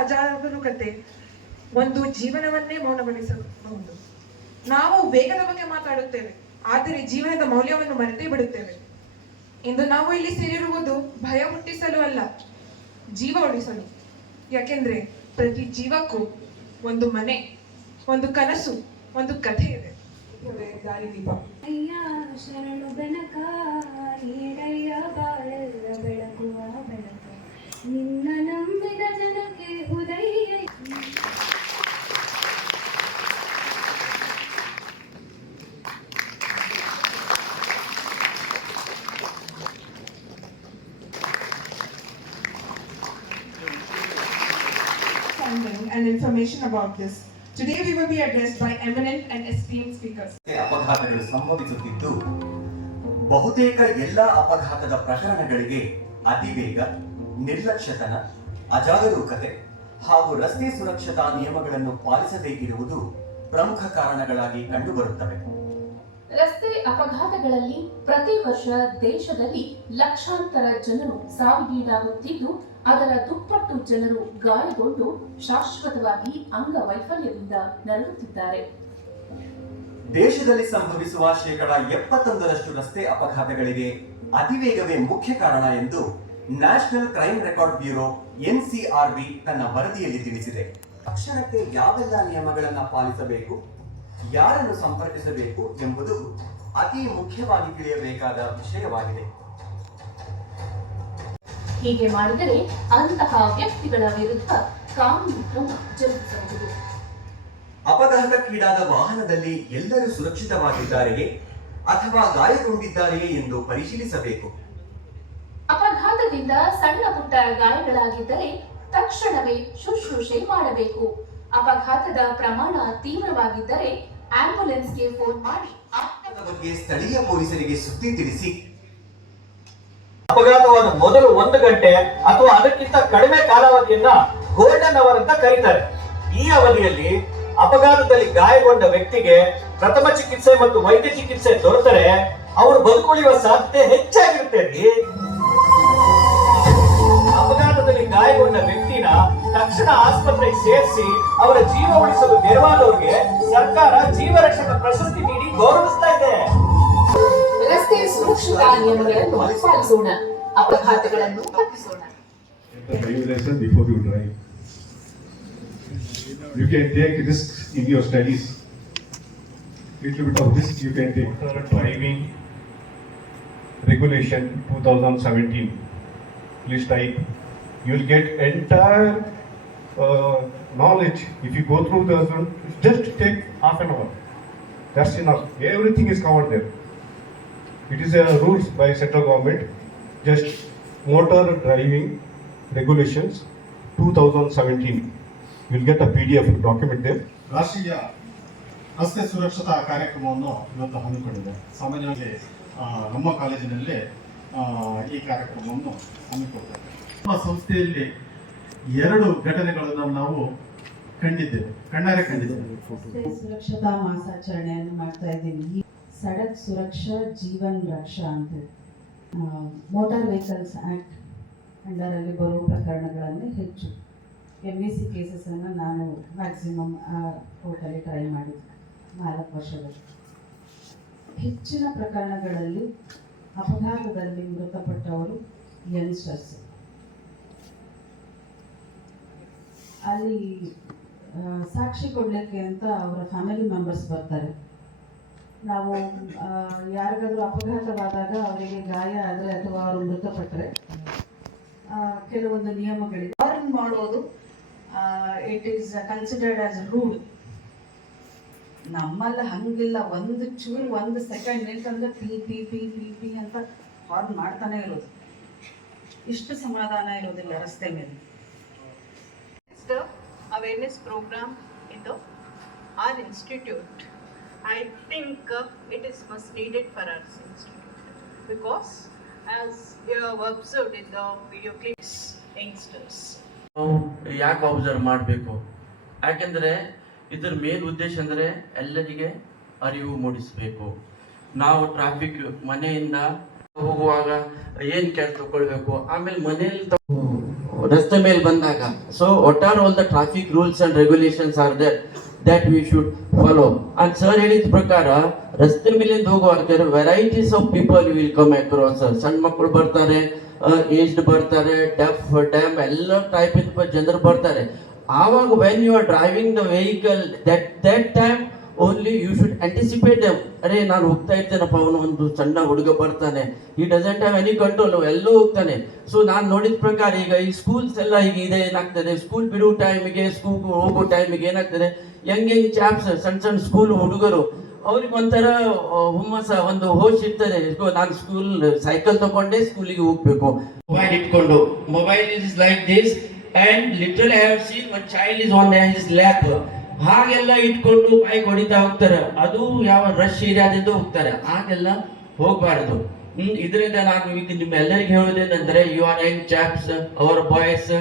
ಅಜಾಗರೂಕತೆ ಒಂದು ಜೀವನವನ್ನೇ ಮೌನಗೊಳಿಸಬಹುದು. ನಾವು ವೇಗದ ಬಗ್ಗೆ ಮಾತಾಡುತ್ತೇವೆ, ಆದರೆ ಜೀವನದ ಮೌಲ್ಯವನ್ನು ಮರೆತೇ ಬಿಡುತ್ತೇವೆ. ಇಂದು ನಾವು ಇಲ್ಲಿ ಸೇರಿರುವುದು ಭಯ ಹುಟ್ಟಿಸಲು ಅಲ್ಲ, ಜೀವ ಉಳಿಸಲು. ಯಾಕೆಂದ್ರೆ ಪ್ರತಿ ಜೀವಕ್ಕೂ ಒಂದು ಮನೆ, ಒಂದು ಕನಸು, ಒಂದು ಕಥೆ ಇದೆ. ದಾರಿದೀಪ. ಅಯ್ಯ ಶರಣು ಬೆನಕ ನೀಡಯ್ಯ ಬಾಳೆಲ್ಲ ಬೆಳಗುವ ಬೆಳಕ, ನಿನ್ನ ನಂಬಿದ ಜನಕ್ಕೆ ಉದಯ. And information about this. Today we will be addressed by eminent and esteemed speakers. ಅಪಘಾತಗಳು ಸಂಭವಿಸುತ್ತಿದ್ದು ಬಹುತೇಕ ಎಲ್ಲ ಅಪಘಾತದ ಪ್ರಕರಣಗಳಿಗೆ ಅತಿವೇಗ, ನಿರ್ಲಕ್ಷ್ಯತನ, ಅಜಾಗರೂಕತೆ ಹಾಗೂ ರಸ್ತೆ ಸುರಕ್ಷತಾ ನಿಯಮಗಳನ್ನು ಪಾಲಿಸದೇ ಇರುವುದು ಪ್ರಮುಖ ಕಾರಣಗಳಾಗಿ ಕಂಡುಬರುತ್ತವೆ. ರಸ್ತೆ ಅಪಘಾತಗಳಲ್ಲಿ ಪ್ರತಿ ವರ್ಷ ದೇಶದಲ್ಲಿ ಲಕ್ಷಾಂತರ ಜನರು ಸಾವಿಗೀಡಾಗುತ್ತಿದ್ದು, ಅದರ ದುಪ್ಪಟ್ಟು ಜನರು ಗಾಯಗೊಂಡು ಶಾಶ್ವತವಾಗಿ ಅಂಗವೈಫಲ್ಯದಿಂದ ನರಳುತ್ತಿದ್ದಾರೆ. ದೇಶದಲ್ಲಿ ಸಂಭವಿಸುವ 71% ರಸ್ತೆ ಅಪಘಾತಗಳಿಗೆ ಅತಿವೇಗವೇ ಮುಖ್ಯ ಕಾರಣ ಎಂದು national crime record bureau NCRB ತನ್ನ ವರದಿಯಲ್ಲಿ ತಿಳಿಸಿದೆ. ತಕ್ಷಣಕ್ಕೆ ಯಾವೆಲ್ಲ ನಿಯಮಗಳನ್ನು ಪಾಲಿಸಬೇಕು, ಯಾರನ್ನು ಸಂಪರ್ಕಿಸಬೇಕು ಎಂಬುದು ಅತಿ ಮುಖ್ಯವಾಗಿ ತಿಳಿಯಬೇಕಾದ ವಿಷಯವಾಗಿದೆ. ಹೀಗೆ ಮಾಡಿದರೆ ಅಂತಹ ವ್ಯಕ್ತಿಗಳ ವಿರುದ್ಧ ಕಾನೂನು ಕ್ರಮ ಜರುಗಿಸಬಹುದು. ಅಪಘಾತಕ್ಕೀಡಾದ ವಾಹನದಲ್ಲಿ ಎಲ್ಲರೂ ಸುರಕ್ಷಿತವಾಗಿದ್ದಾರೆಯೇ ಅಥವಾ ಗಾಯಗೊಂಡಿದ್ದಾರೆಯೇ ಎಂದು ಪರಿಶೀಲಿಸಬೇಕು. ಅಪಘಾತದಿಂದ ಸಣ್ಣ ಪುಟ್ಟ ಗಾಯಗಳಾಗಿದ್ದರೆ ತಕ್ಷಣವೇ ಶುಶ್ರೂಷೆ ಮಾಡಬೇಕು. ಅಪಘಾತದ ಪ್ರಮಾಣ ತೀವ್ರವಾಗಿದ್ದರೆ ಆಂಬ್ಯುಲೆನ್ಸ್ಗೆ ಫೋನ್ ಮಾಡಿ ಬಗ್ಗೆ ಸ್ಥಳೀಯ ಪೊಲೀಸರಿಗೆ ಸುದ್ದಿ ತಿಳಿಸಿ. ಅಪಘಾತವಾದ ಮೊದಲು 1 ಗಂಟೆ ಅಥವಾ ಅದಕ್ಕಿಂತ ಕಡಿಮೆ ಕಾಲಾವಧಿಯನ್ನ ಗೋಲ್ಡನ್ ಅವರ್ ಅಂತ ಕರೀತಾರೆ. ಈ ಅವಧಿಯಲ್ಲಿ ಅಪಘಾತದಲ್ಲಿ ಗಾಯಗೊಂಡ ವ್ಯಕ್ತಿಗೆ ಪ್ರಥಮ ಚಿಕಿತ್ಸೆ ಮತ್ತು ವೈದ್ಯ ಚಿಕಿತ್ಸೆ ದೊರೆತರೆ ಅವರು ಬದುಕುಳಿಯುವ ಸಾಧ್ಯತೆ ಹೆಚ್ಚಾಗಿರುತ್ತೆ. ಅಪಘಾತದಲ್ಲಿ ಗಾಯಗೊಂಡ ವ್ಯಕ್ತಿನ ತಕ್ಷಣ ಆಸ್ಪತ್ರೆಗೆ ಸೇರಿಸಿ ಅವರ ಜೀವ ಉಳಿಸಲು ನೆರವಾದವರಿಗೆ ಸರ್ಕಾರ ಜೀವ ರಕ್ಷಕ ಪ್ರಶಸ್ತಿ ನೀಡಿ ಗೌರವಿಸ್ತಾ ಇದೆ. ರಸ್ತೆ ಸುರಕ್ಷತಾ ನಿಯಮಗಳನ್ನು ಪಾಲಿಸೋಣ, ಅಪಘಾತಗಳನ್ನು ತಪ್ಪಿಸೋಣ. You can take risks in your studies. Little bit of risk you can take. Driving regulation 2017. Please type. You will get entire knowledge if you go through the. Just take half an hour. That's enough. Everything is covered there. It is a rules by central government. Just motor driving regulations 2017. You will get a PDF document there. ರಾಷ್ಟ್ರೀಯ ರಸ್ತೆ ಸುರಕ್ಷತಾ ಕಾರ್ಯಕ್ರಮವನ್ನು ಇವತ್ತು ಹಮ್ಮಿಕೊಂಡಿದೆ. ಸಾಮಾನ್ಯವಾಗಿ ನಮ್ಮ ಕಾಲೇಜಿನಲ್ಲಿ ಈ ಕಾರ್ಯಕ್ರಮವನ್ನು ಹಮ್ಮಿಕೊಳ್ತೇವೆ. ನಮ್ಮ ಸಂಸ್ಥೆಯಲ್ಲಿ 2 ಘಟನೆಗಳನ್ನು ನಾವು ಕಣ್ಣಾರೆ ಕಂಡಿದ್ದೇವೆ. ರಸ್ತೆ ಸುರಕ್ಷತಾ ಮಾಸಾಚರಣೆಯನ್ನು ಮಾಡ್ತಾ ಇದ್ದೀವಿ. ಸಡಕ್ ಸುರಕ್ಷಾ ಜೀವನ್ ರಕ್ಷಾ ಅಂತ ಮೋಟಾರ್ ವೆಹಿಕಲ್ಸ್ ಆ್ಯಕ್ಟ್ ಅಂಡರಲ್ಲಿ ಬರುವ ಪ್ರಕರಣಗಳಲ್ಲಿ ಹೆಚ್ಚು MEC ಕೇಸಸನ್ನು ನಾನು ಮ್ಯಾಕ್ಸಿಮಮ್ ಕೋರ್ಟಲ್ಲಿ ಟ್ರೈ ಮಾಡಿದ್ದೆ 4 ವರ್ಷದಲ್ಲಿ. ಹೆಚ್ಚಿನ ಪ್ರಕರಣಗಳಲ್ಲಿ ಅಪಘಾತದಲ್ಲಿ ಮೃತಪಟ್ಟವರು ಯಂಗ್ಸ್ಟರ್ಸ್. ಅಲ್ಲಿ ಸಾಕ್ಷಿ ಕೊಡಲಿಕ್ಕೆ ಅಂತ ಅವರ ಫ್ಯಾಮಿಲಿ ಮೆಂಬರ್ಸ್ ಬರ್ತಾರೆ. ನಾವು ಯಾರಿಗಾದರೂ ಅಪಘಾತವಾದಾಗ ಅವರಿಗೆ ಗಾಯ ಆದರೆ ಅಥವಾ ಅವರು ಮೃತಪಟ್ಟರೆ ಕೆಲವೊಂದು ನಿಯಮಗಳಿದೆ. ವಾರ್ನ್ ಮಾಡೋದು it is considered as rule. ನಮ್ಮಲ್ಲಿ ಹಂಗಿಲ್ಲ. ಒಂದು ಚೂರು 1 ಸೆಕೆಂಡ್ ನಿಂತಂದ್ರೆ ಪಿ ಪಿ ಪಿ ಪಿ ಪಿ ಅಂತ ಹಾರ್ನ್ ಮಾಡ್ತಾನೆ ಇರೋದು. ಇಷ್ಟು ಸಮಾಧಾನ ಇರೋದಿಲ್ಲ ರಸ್ತೆ ಮೇಲೆ. Awareness program in our institute. I think it is much needed for our institute because as we have observed in the video clips, youngsters. ನಾವು ಯಾಕೆ ಅಬ್ಸರ್ವ್ ಮಾಡಬೇಕು? ಯಾಕೆಂದರೆ ಇದರ ಮೇನ್ ಉದ್ದೇಶ ಅಂದರೆ ಎಲ್ಲರಿಗೆ ಅರಿವು ಮೂಡಿಸಬೇಕು. ನಾವು ಟ್ರಾಫಿಕ್ ಮನೆಯಿಂದ ಹೋಗುವಾಗ ಏನು ಕೇರ್ ತಗೊಳ್ಬೇಕು, ಆಮೇಲೆ ಮನೆಯಲ್ಲಿ ರಸ್ತೆ ಮೇಲೆ ಬಂದಾಗ. So what are all the traffic rules and regulations are there that we should follow. And sir ಹೇಳಿದ ಪ್ರಕಾರ ರಸ್ತೆ ಮೇಲಿಂದ ಹೋಗುವಾಗ varieties of people will come across. ಸಣ್ಣ ಮಕ್ಕಳು ಬರ್ತಾರೆ, ಏಜ್ಡ್ ಬರ್ತಾರೆ, ಡೆಫ್ ಡ್ಯಾಮ್ ಎಲ್ಲ ಟೈಪ್ ಇದ್ದ ಜನರು ಬರ್ತಾರೆ. ಆವಾಗ when you are driving the vehicle that time only you should anticipate them. ಅರೆ ನಾನು ಹೋಗ್ತಾ ಇರ್ತೇನಪ್ಪ, ಅವನು ಒಂದು ಸಣ್ಣ ಹುಡುಗ ಬರ್ತಾನೆ, he doesn't have any control, ಎಲ್ಲೋ ಹೋಗ್ತಾನೆ. ಸೊ ನಾನು ನೋಡಿದ ಪ್ರಕಾರ ಈಗ ಈ ಸ್ಕೂಲ್ಸ್ ಎಲ್ಲ ಈಗ ಇದೆ, ಏನಾಗ್ತದೆ ಸ್ಕೂಲ್ ಬಿಡೋ ಟೈಮಿಗೆ ಸ್ಕೂಲ್ ಹೋಗೋ ಟೈಮಿಗೆ ಏನಾಗ್ತದೆ, ಯಂಗ್ ಚಾಪ್ಸ್ ಸಣ್ಣ ಸ್ಕೂಲ್ ಹುಡುಗರು ಅವ್ರಿಗೆ ಒಂಥರ ಹುಮ್ಮಸ, ಒಂದು ಹೋಶ್ ಇರ್ತದೆ. ನಾನು ಸ್ಕೂಲ್ ಸೈಕಲ್ ತಗೊಂಡೆ ಸ್ಕೂಲಿಗೆ ಹೋಗ್ಬೇಕು, ಮೊಬೈಲ್ ಇಟ್ಕೊಂಡು. Mobile is like this and literally I have seen one child is on his lap. ಹಾಗೆಲ್ಲ ಇಟ್ಕೊಂಡು ಬೈಕ್ ಹೊಡಿತಾ ಹೋಗ್ತಾರೆ. ಅದು ಯಾವ ರಶ್ ಏರಿಯಾದಿಂದ ಹೋಗ್ತಾರೆ, ಹಾಗೆಲ್ಲ ಹೋಗ್ಬಾರ್ದು. ಇದರಿಂದ ನಾನು ಈಗ ನಿಮ್ಮೆಲ್ಲರಿಗೆ ಹೇಳೋದೇನೆಂದ್ರೆ, you are young chaps, our boys,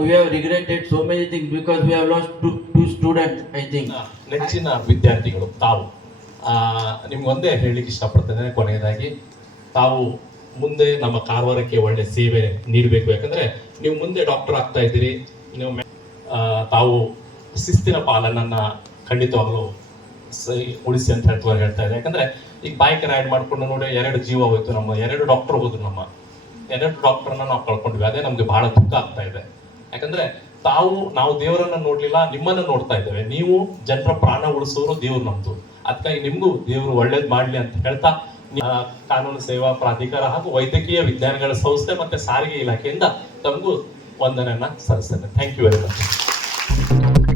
we have regretted so many things because we have lost two students, I think. ನೆಚ್ಚಿನ ವಿದ್ಯಾರ್ಥಿಗಳು ತಾವು, ನಿಮ್ಗೊಂದೇ ಹೇಳಲಿಕ್ಕೆ ಇಷ್ಟಪಡ್ತೇನೆ. ಕೊನೆಯದಾಗಿ ತಾವು ಮುಂದೆ ನಮ್ಮ ಕಾರವಾರಕ್ಕೆ ಒಳ್ಳೆ ಸೇವೆ ನೀಡಬೇಕು. ಯಾಕಂದ್ರೆ ನೀವು ಮುಂದೆ ಡಾಕ್ಟರ್ ಆಗ್ತಾ ಇದ್ದೀರಿ, ನೀವು ತಾವು ಶಿಸ್ತಿನ ಪಾಲನನ್ನ ಖಂಡಿತವಾಗ್ಲೂ ಉಳಿಸಿ ಅಂತ ಹೇಳ್ತಾ ಇದೆ. ಯಾಕಂದ್ರೆ ಈಗ ಬೈಕ್ ರೈಡ್ ಮಾಡ್ಕೊಂಡು ನೋಡಿ 2 ಜೀವ ಹೋಯ್ತು, ನಮ್ಮ 2 ಡಾಕ್ಟರ್ ಹೋದ್ರು, ನಮ್ಮ 2 ಡಾಕ್ಟರ್ನ ನಾವು ಕಳ್ಕೊಂಡ್ವಿ. ಅದೇ ನಮ್ಗೆ ಬಹಳ ದುಃಖ ಆಗ್ತಾ ಇದೆ. ಯಾಕಂದ್ರೆ ನಾವು ದೇವರನ್ನ ನೋಡ್ಲಿಲ್ಲ, ನಿಮ್ಮನ್ನ ನೋಡ್ತಾ ಇದ್ದೇವೆ. ನೀವು ಜನರ ಪ್ರಾಣ ಉಳಿಸೋರು ದೇವ್ರು ನಮ್ದು. ಅದಕ್ಕಾಗಿ ನಿಮ್ಗೂ ದೇವರು ಒಳ್ಳೇದ್ ಮಾಡ್ಲಿ ಅಂತ ಹೇಳ್ತಾ, ಕಾನೂನು ಸೇವಾ ಪ್ರಾಧಿಕಾರ ಹಾಗೂ ವೈದ್ಯಕೀಯ ವಿಜ್ಞಾನಗಳ ಸಂಸ್ಥೆ ಮತ್ತೆ ಸಾರಿಗೆ ಇಲಾಖೆಯಿಂದ ತಮಗೂ ವಂದನೆಯನ್ನ ಸಲ್ಲಿಸ್ತೇನೆ. Thank you very much.